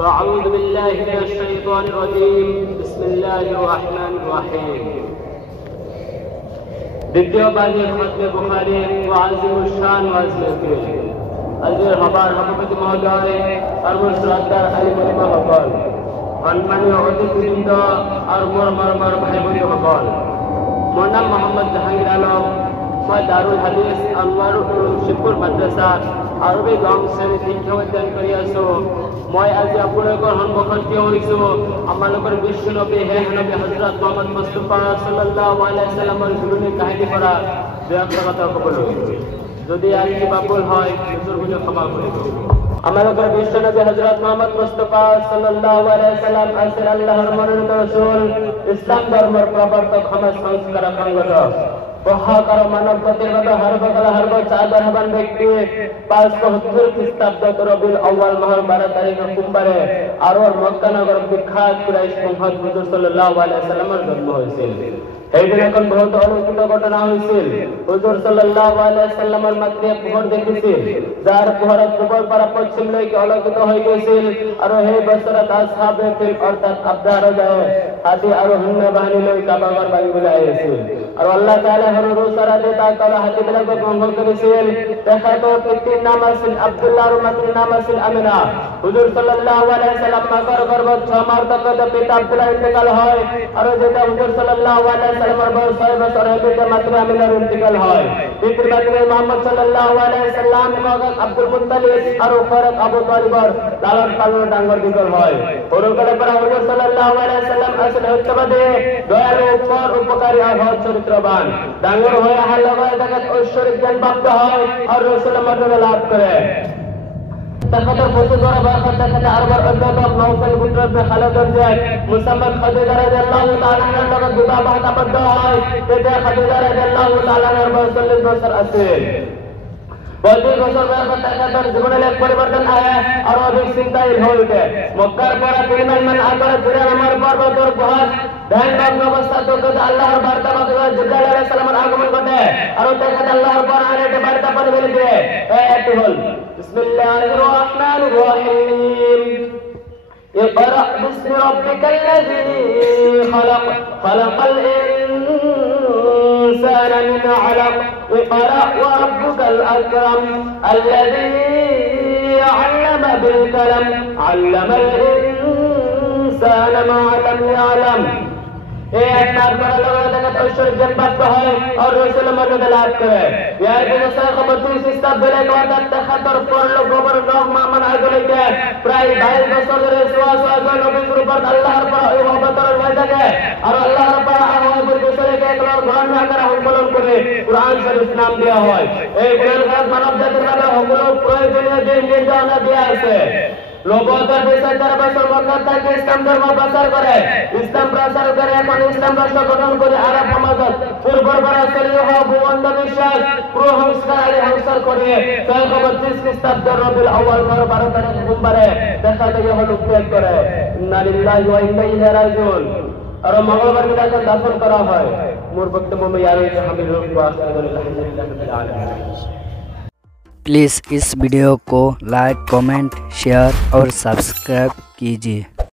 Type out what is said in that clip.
فأعوذ بالله من الشيطان الرجيم بسم الله الرحمن الرحيم দ্বিতীয় বাণী খতমে বুখারী ও আজিমুল শান ওয়াজকে আজকের হবার সভাপতি মহোদয় সর্বশ্রদ্ধার আলিমুলিমা হকল সম্মানীয় অতিথিবৃন্দ আর মোর ভাই বোন হকল মোর নাম মোহাম্মদ জাহাঙ্গীর আলম মই দারুল হাদিস আনোয়ারুল উলুম শিবপুর মাদ্রাসা আরবী গম শ্ৰেণী শিক্ষা অধ্যয়ন কৰি আছো। মই আজি আপোনালোকৰ সন্মুখত থিয় হৈছোঁ আমালোকৰ বিশ্ব নবী হে নবী হযৰত মুহাম্মদ মুস্তাফা সাল্লাল্লাহু আলাইহি ওয়াসাল্লামৰ জীৱনী কাহিনী পৰা দুআষাৰ কথা ক'বলৈ। যদি আজি কিবা ভুল হয় নিজৰ বুলি ক্ষমা কৰিব। আমালোকৰ বিশ্ব নবী হযৰত মুহাম্মদ মুস্তাফা সাল্লাল্লাহু আলাইহি ওয়াসাল্লাম আছিল আল্লাহৰ মনোনীত ৰাসূল, ইসলাম ধৰ্মৰ প্ৰৱৰ্তক, সমাজ সংস্কাৰক সংগঠক, বহাকাৰ মানৱ জাতিৰ বাবে চাদৰ হবান ব্যক্তি 570 খ্ৰীষ্টাব্দ ৰবিউল আউয়াল মাহৰ 12 তাৰিখে সোমবাৰে আৰু মক্কা নগৰৰ বিখ্যাত কুৰাইশ বংশত হুজুৰ সাল্লাল্লাহু আলাইহি ওয়াসাল্লামৰ জন্ম হৈছিল। সেইদিন এখন বহুত অলৌকিক ঘটনা হৈছিল। হুজুৰ সাল্লাল্লাহু আলাইহি ওয়াসাল্লামৰ মাতৃয়ে পোহৰ দেখিছিল, যাৰ পোহৰত পূবৰ পৰা পশ্চিমলৈকে আলোকিত হৈ গৈছিল। আৰু সেই বছৰত আসহাবে ফিল অৰ্থাৎ আব্দাৰ যায় হাতী আৰু সৈন্য বাহিনী লৈ কাবাগৰ বাহিবলৈ আহিছিল। আৰু আল্লাহ তাআলা হৰুৰু সাৰাতে তাক হাতীবিলাকক ধ্বংস কৰিছিল। তেখেতৰ পিতৃৰ নাম আছিল আব্দুল্লাহ আৰু মাতৃৰ নাম আছিল আমিনা। হুজুৰ সাল্লাল্লাহু আলাইহি ওয়াসাল্লাম মাকৰ গৰ্ভত 6 মাহ থাকোঁতে পিতা আব্দুল্লাহ ইন্তেকাল হয়। আৰু যেতিয়া হুজুৰ সাল্লাল্লাহু আলাইহি ওয়াসাল্লামৰ বয়স 6 বছৰ হওঁতে মাতৃ আমিনাৰ ইন্তেকাল হয়। পিতৃ মাতৃ মুহাম্মদ সাল্লাল্লাহু আলাইহি ওয়াসাল্লাম মগজ আব্দুল মুত্তালিব আৰু ফরক আবু তালিবৰ লালন পালন ডাঙৰ দীঘল হয়। সৰুকালৰ পৰা হুজুৰ সাল্লাল্লাহু আলাইহি ওয়াসাল্লাম আছিল সত্যবাদী, দয়ালু, উপকাৰী আৰু চৰিত্ৰবান। ডাঙৰ হৈ অহাৰ লগে লগে ঐশ্বৰিক জ্ঞান প্ৰাপ্ত হয় আৰু ৰাসূলৰ মৰ্যাদা লাভ কৰে। তেখেতৰ বছৰ বয়সত তেখেতে আৰবৰ অন্যতম নৌফল পুত্ৰ খালেদৰ জীয়েক মুছাম্মাদ খাদিজা ৰাদিয়াল্লাহু তাআলা আনহাৰ লগত বিবাহত আবদ্ধ হয়। তেতিয়া খাদিজা ৰাদিয়াল্লাহু তাআলা আনহাৰ বয়স 40 বছৰ আছিল। 32 বছর বয়সত তেখেতৰ জীৱনত এক পৰিৱৰ্তন আহে আৰু অধিক চিন্তাশীল হৈ উঠে। মক্কাৰ পৰা 3 মাইলমান আঁতৰত জুৰা নামৰ পৰ্বতৰ গুহাত ধ্যানমগ্ন অৱস্থাত আল্লাহৰ বাৰ্তা জিবৰাইল আলাইহিস সালামৰ আগমন ঘটে আৰু তেখেত আল্লাহৰ পৰা আন এটা বাৰ্তা পঢ়িবলৈ দিয়ে। এয়াটি হ'ল বিসমিল্লাহিৰ ৰহমানিৰ ৰহিম ইকরা বিসমি রাব্বিকাল্লাযী খালাক খালাকাল الإنسان من علق اقرأ وربك الأكرم الذي علم بالقلم علم الإنسان ما لم يعلم। এই একবার করার লগে লগে ঐশ্বরিক জ্ঞান প্রাপ্ত হয় আর রাসূলের মর্যাদা লাভ করে। ইয়ার বিশেষ খবর 2 খ্রিস্টাব্দের অর্থাৎ তেখেতর পরলোক গোবর রহমান আগলৈকে প্রায় 22 বছর ধরে সোয়া নবীর উপর আল্লাহর পর অবতার হয়ে থাকে আর আল্লাহর পর আহ্বান করে একবার গ্রহণ করা সম্পাদন করে কুরআন শরীফ নাম দেওয়া হয়। এই কোরআন মানব জাতির বাবে সকল প্রয়োজনীয় দিক নির্দেশনা দেওয়া আছে। লোকতার বিষয় 13 বছর মক্কা থেকে ইসলাম ধর্ম প্রচার করে, ইসলাম প্রচার করে এখন ইসলাম রাষ্ট্র গঠন করে আরব সমাজত পূর্বর পৰা চলি অহা ভূবন্ধ বিশ্বাস কুসংস্কার সংস্কার করে 632 খ্রিস্টাব্দ রবিউল আউয়াল মাহৰ 12 তাৰিখ সোমবাৰে দেখা দেখি হল উত্যাগ করে। ইন্না লিল্লাহি ওয়া ইন্না ইলাইহি রাজিউন। আর মঙ্গলবার দিন দাফন করা হয়। মোর বক্তব্য में यार शामिल हुआ अल्हम्दुलिल्लाह। प्लीज़ इस वीडियो को लाइक, कमेंट, शेयर और सब्सक्राइब कीजिए।